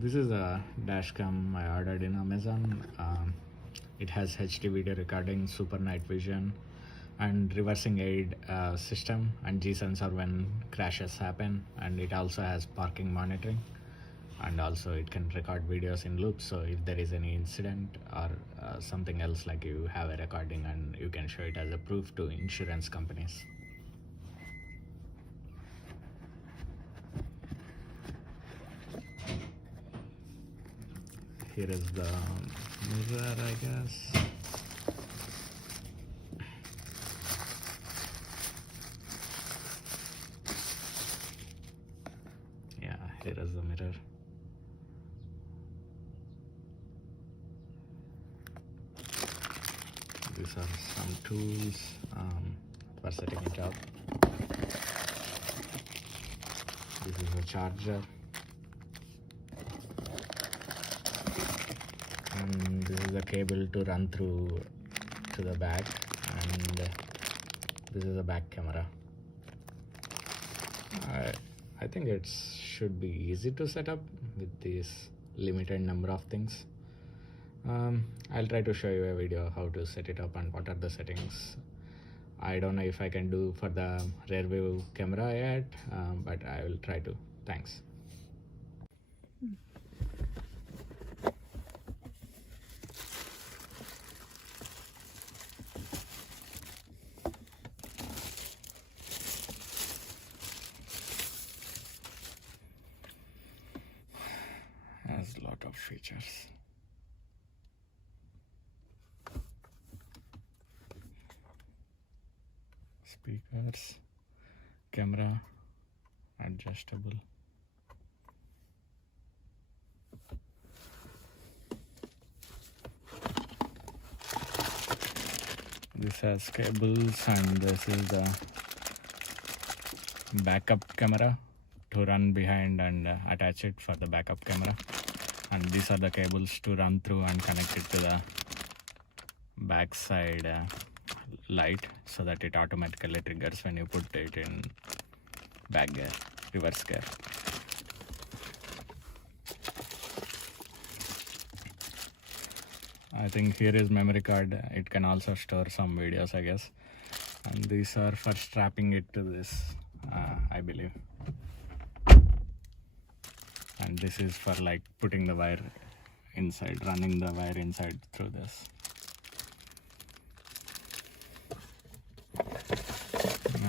This is a dash cam I ordered in Amazon. It has HD video recording, super night vision, and reversing aid system, and G sensor when crashes happen, and it also has parking monitoring, and also it can record videos in loop. So if there is any incident or something else, like you have a recording, and you can show it as a proof to insurance companies. Here is the mirror, I guess. Yeah, here is the mirror. These are some tools for setting it up. This is a charger. And this is a cable to run through to the back, and this is a back camera. I think it should be easy to set up with this limited number of things. I'll try to show you a video how to set it up and what are the settings. I don't know if I can do for the rear view camera yet, but I will try to. Thanks. Has a lot of features. Speakers, camera, adjustable. This has cables, and this is the backup camera to run behind and attach it for the backup camera. And these are the cables to run through and connect it to the backside light, so that it automatically triggers when you put it in back gear, reverse gear. I think here is memory card. It can also store some videos, I guess. And these are for strapping it to this, I believe. And this is for like putting the wire inside, running the wire inside through this.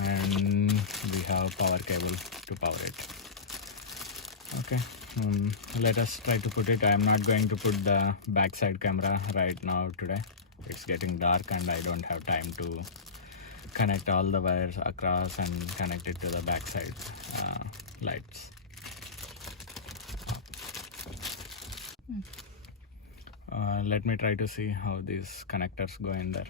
And we have power cable to power it. Okay, let us try to put it. I am not going to put the backside camera right now today. It's getting dark and I don't have time to connect all the wires across and connect it to the backside lights. Let me try to see how these connectors go in there.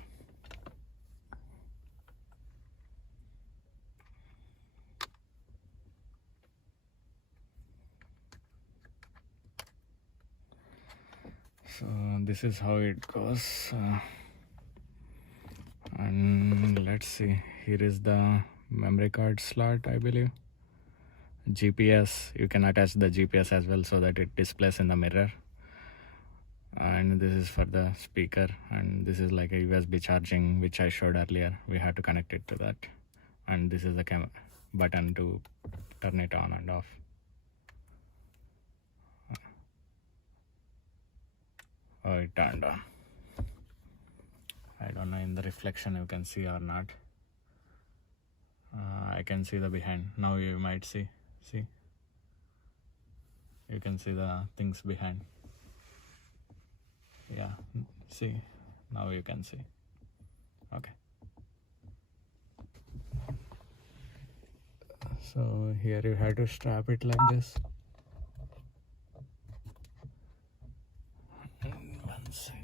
So this is how it goes, and let's see, here is the memory card slot, I believe. GPS, you can attach the GPS as well so that it displays in the mirror. And this is for the speaker, and this is like a USB charging, which I showed earlier. We have to connect it to that. And this is the button to turn it on and off. Oh, it turned on. I don't know in the reflection you can see or not. I can see the behind. Now you might see. You can see the things behind. Yeah, see, now you can see. Okay. So here you have to strap it like this. One second.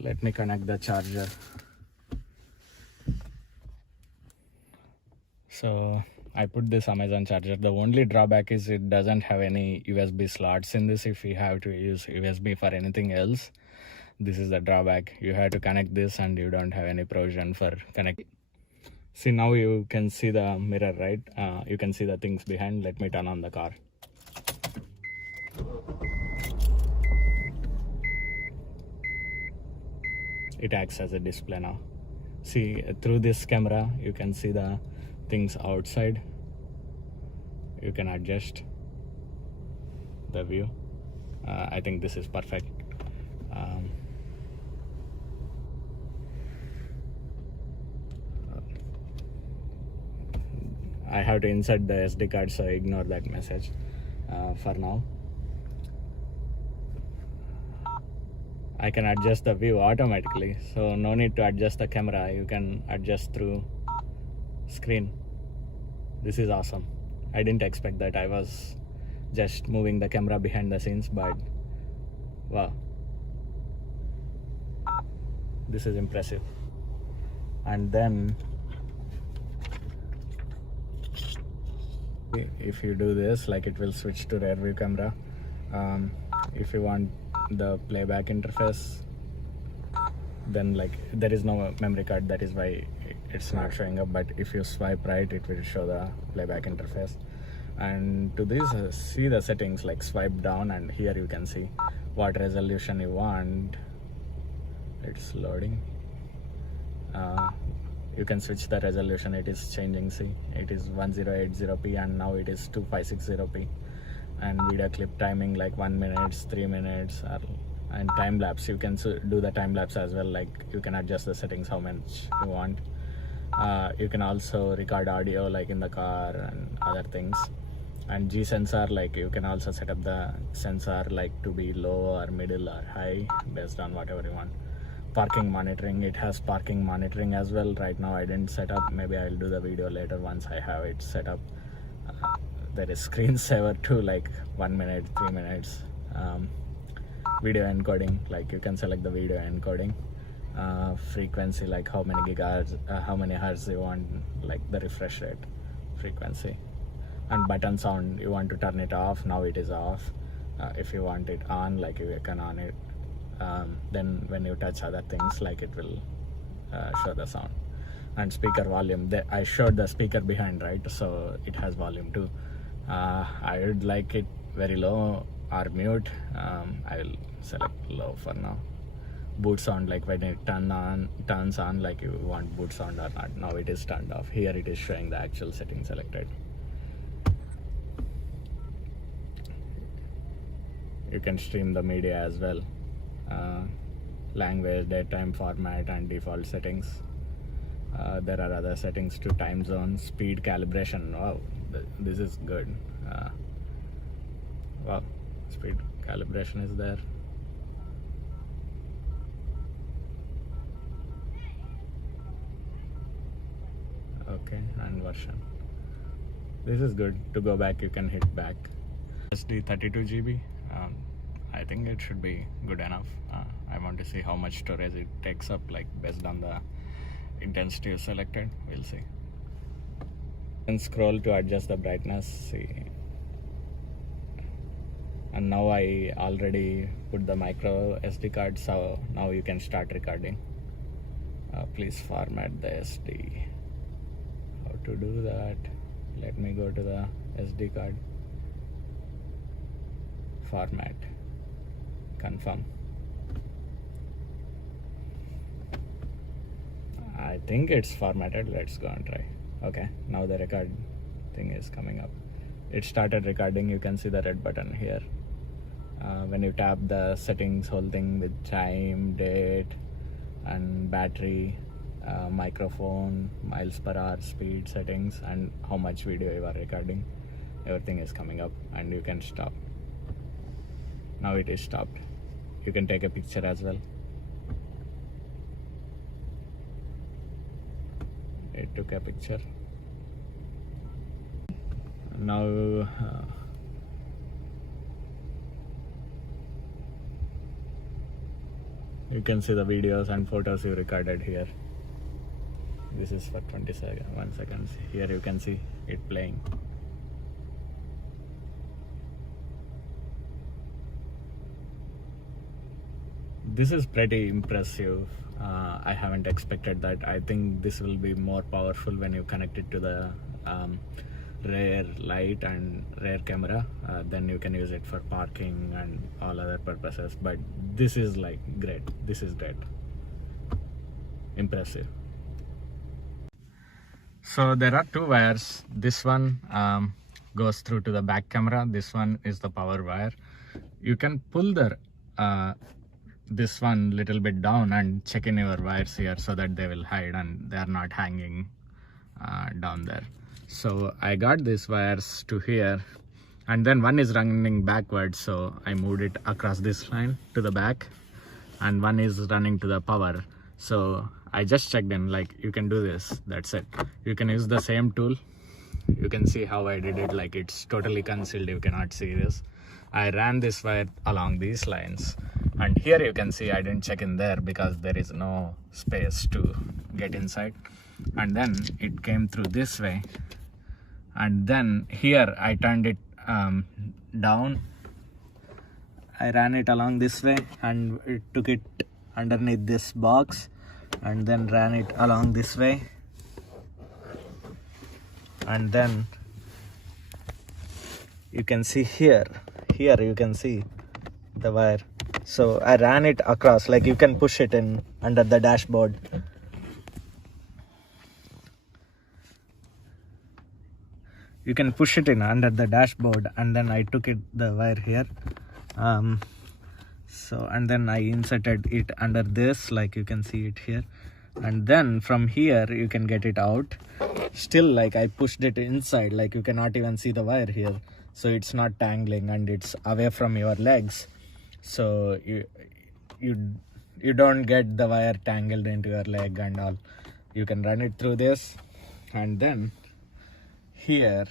Let me connect the charger. So I put this Amazon charger. The only drawback is it doesn't have any USB slots in this. If you have to use USB for anything else, this is the drawback. You have to connect this and you don't have any provision for connecting. See, now you can see the mirror, right? You can see the things behind. Let me turn on the car. It acts as a display now. See, through this camera you can see the things outside. You can adjust the view. I think this is perfect. I have to insert the SD card, so ignore that message for now. I can adjust the view automatically, so no need to adjust the camera. You can adjust through screen. This is awesome. I didn't expect that. I was just moving the camera behind the scenes, but wow, this is impressive. And then if you do this, like, it will switch to rear view camera. If you want the playback interface, then like there is no memory card, that is why it's not showing up, but if you swipe right it will show the playback interface. And to this, see the settings, like swipe down and here you can see what resolution you want. It's loading. You can switch the resolution. It is changing. See, it is 1080p and now it is 2560p. And video clip timing like 1 minute, 3 minutes, and time lapse. You can do the time lapse as well. Like, you can adjust the settings how much you want. You can also record audio like in the car and other things. And G sensor, like you can also set up the sensor like to be low or middle or high based on whatever you want. Parking monitoring, it has parking monitoring as well. Right now I didn't set up, maybe I'll do the video later once I have it set up. There is screensaver too, like 1 minute, 3 minutes. Video encoding, like you can select the video encoding. Frequency, like how many gigahertz, how many hertz you want, like the refresh rate, frequency. And button sound, you want to turn it off, now it is off. If you want it on, like you can on it. Then when you touch other things, like it will show the sound. And speaker volume, I showed the speaker behind, right? So it has volume too. I would like it very low or mute. I will select low for now. Boot sound, like when it turns on, like you want boot sound or not. Now it is turned off. Here it is showing the actual setting selected. You can stream the media as well. Language, daytime format, and default settings. There are other settings to time zone, speed calibration. Wow, this is good. Wow, speed calibration is there. Okay, and version. This is good. To go back, you can hit back. SD 32 GB. I think it should be good enough. I want to see how much storage it takes up, like based on the intensity you selected. We'll see. And scroll to adjust the brightness. See, and now I already put the micro SD card, so now you can start recording. Please format the SD. How to do that? Let me go to the SD card. Format. Confirm. I think it's formatted. Let's go and try. Okay, now the record thing is coming up. It started recording. You can see the red button here. When you tap the settings, whole thing with time, date, and battery, microphone, miles per hour, speed settings, and how much video you are recording, everything is coming up, and you can stop. Now it is stopped. You can take a picture as well. It took a picture. Now you can see the videos and photos you recorded here. This is for 1 second. Here you can see it playing. this is pretty impressive. I haven't expected that. I think this will be more powerful when you connect it to the rear light and rear camera. Then you can use it for parking and all other purposes. But this is like great. This is great. Impressive. So there are two wires. This one goes through to the back camera. This one is the power wire. You can pull the this one little bit down and check in your wires here so that they will hide and they are not hanging down there. So I got these wires to here, and then one is running backwards, so I moved it across this line to the back, and one is running to the power. So I just checked in, like, you can do this, that's it. You can use the same tool. You can see how I did it, like it's totally concealed, you cannot see this. I ran this wire along these lines, and here you can see I didn't check in there because there is no space to get inside. And then it came through this way, and then here I turned it down. I ran it along this way and it took it underneath this box, and then ran it along this way, and then you can see here you can see the wire. So I ran it across, like you can push it in under the dashboard. You can push it in under the dashboard, and then I took it the wire here. And then I inserted it under this, like you can see it here, and then from here you can get it out. Still, like I pushed it inside, like you cannot even see the wire here, so it's not tangling and it's away from your legs, so you don't get the wire tangled into your leg and all. You can run it through this, and then here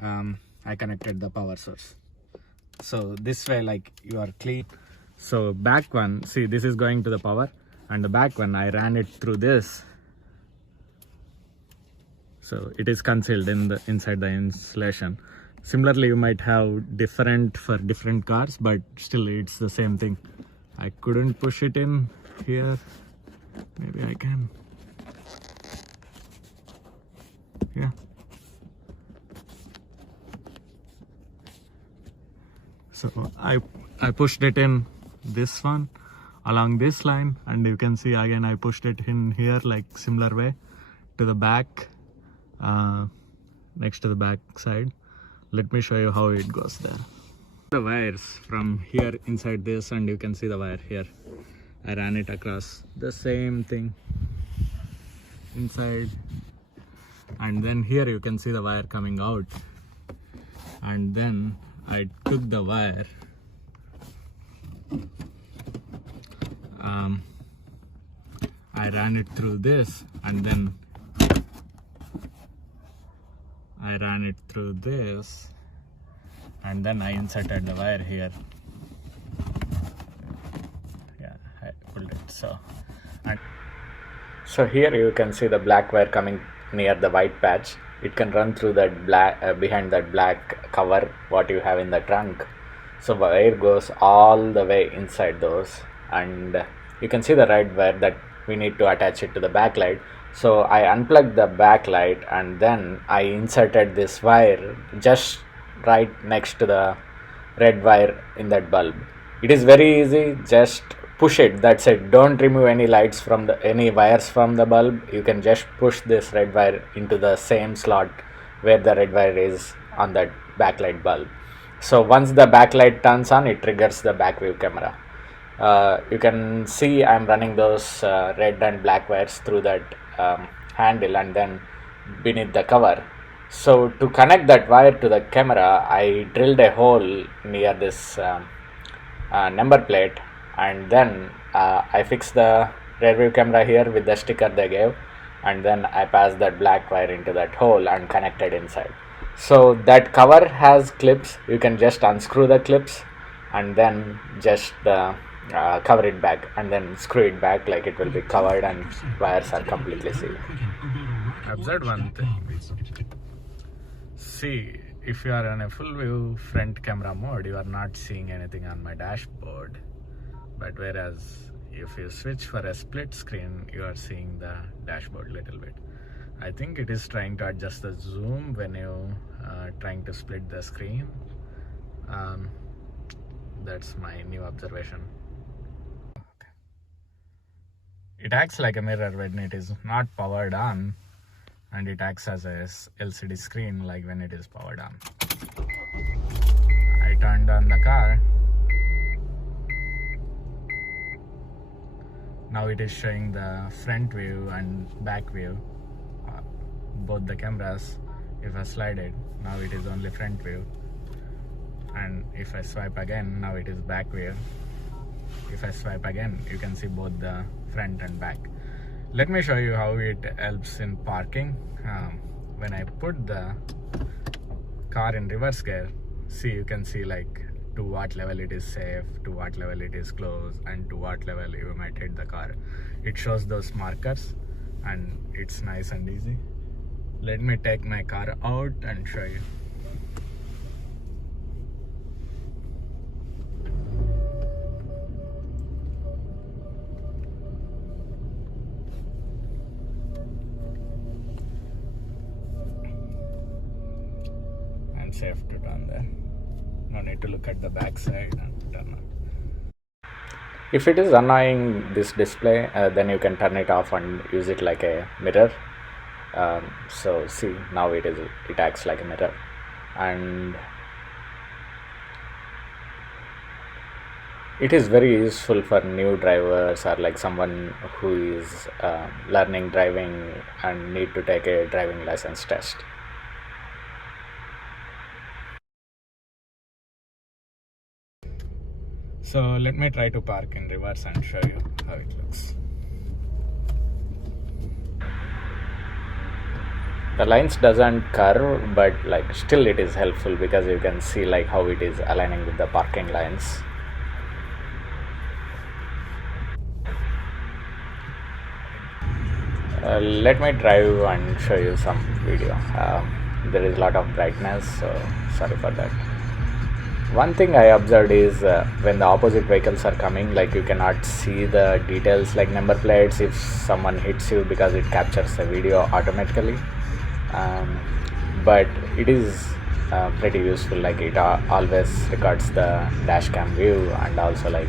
I connected the power source, so this way like you are clean. So back one, see, this is going to the power, and the back one I ran it through this, so it is concealed in the inside the insulation. Similarly, you might have different for different cars, but still it's the same thing. I couldn't push it in here, maybe I can. Yeah, so I pushed it in this one along this line, and you can see again I pushed it in here like similar way to the back, next to the back side. Let me show you how it goes there. The wires from here inside this, and you can see the wire here. I ran it across the same thing inside, and then here you can see the wire coming out, and then I took the wire I ran it through this, and then I ran it through this, and then I inserted the wire here. Yeah, I pulled it. So here you can see the black wire coming near the white patch. It can run through that black behind that black cover what you have in the trunk. So wire goes all the way inside those, and you can see the red wire that we need to attach it to the backlight. So I unplugged the backlight, and then I inserted this wire just right next to the red wire in that bulb. It is very easy, just push it, that's it. Don't remove any lights from any wires from the bulb. You can just push this red wire into the same slot where the red wire is on that backlight bulb. So once the backlight turns on, it triggers the back view camera. You can see I'm running those red and black wires through that handle and then beneath the cover. So to connect that wire to the camera, I drilled a hole near this number plate, and then I fixed the rear view camera here with the sticker they gave, and then I passed that black wire into that hole and connected inside. So that cover has clips. You can just unscrew the clips and then just cover it back and then screw it back, like it will be covered and wires are completely sealed. Observe one thing. See, if you are on a full view front camera mode, you are not seeing anything on my dashboard. but whereas if you switch for a split screen, you are seeing the dashboard little bit. I think it is trying to adjust the zoom when you trying to split the screen. That's my new observation. Okay. It acts like a mirror when it is not powered on, and it acts as a LCD screen like when it is powered on. I turned on the car. Now it is showing the front view and back view, both the cameras. If I slide it, now it is only front view, and if I swipe again, now it is back view. If I swipe again, you can see both the front and back. Let me show you how it helps in parking. When I put the car in reverse gear, see, you can see like to what level it is safe, to what level it is close, and to what level you might hit the car. It shows those markers, and it's nice and easy. Let me take my car out and show you. I'm safe to turn there. No need to look at the back side and turn on. If it is annoying, this display, then you can turn it off and use it like a mirror. So see, now it acts like a mirror, and it is very useful for new drivers or like someone who is learning driving and need to take a driving license test. So let me try to park in reverse and show you how it looks. The lines doesn't curve, but like still it is helpful because you can see like how it is aligning with the parking lines. Let me drive and show you some video. There is a lot of brightness, so sorry for that. One thing I observed is when the opposite vehicles are coming, like you cannot see the details like number plates if someone hits you, because it captures the video automatically. But it is pretty useful, like it always records the dash cam view, and also like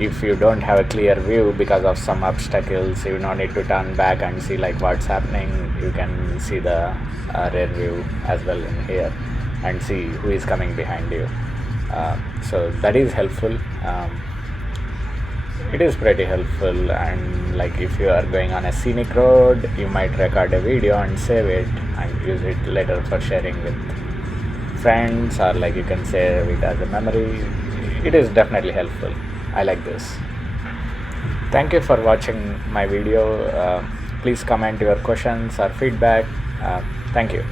if you don't have a clear view because of some obstacles, you don't need to turn back and see like what's happening. You can see the rear view as well in here and see who is coming behind you. So that is helpful. It is pretty helpful, and like if you are going on a scenic road, you might record a video and save it and use it later for sharing with friends, or like you can save it as a memory. It is definitely helpful. I like this. Thank you for watching my video. Please comment your questions or feedback. Thank you.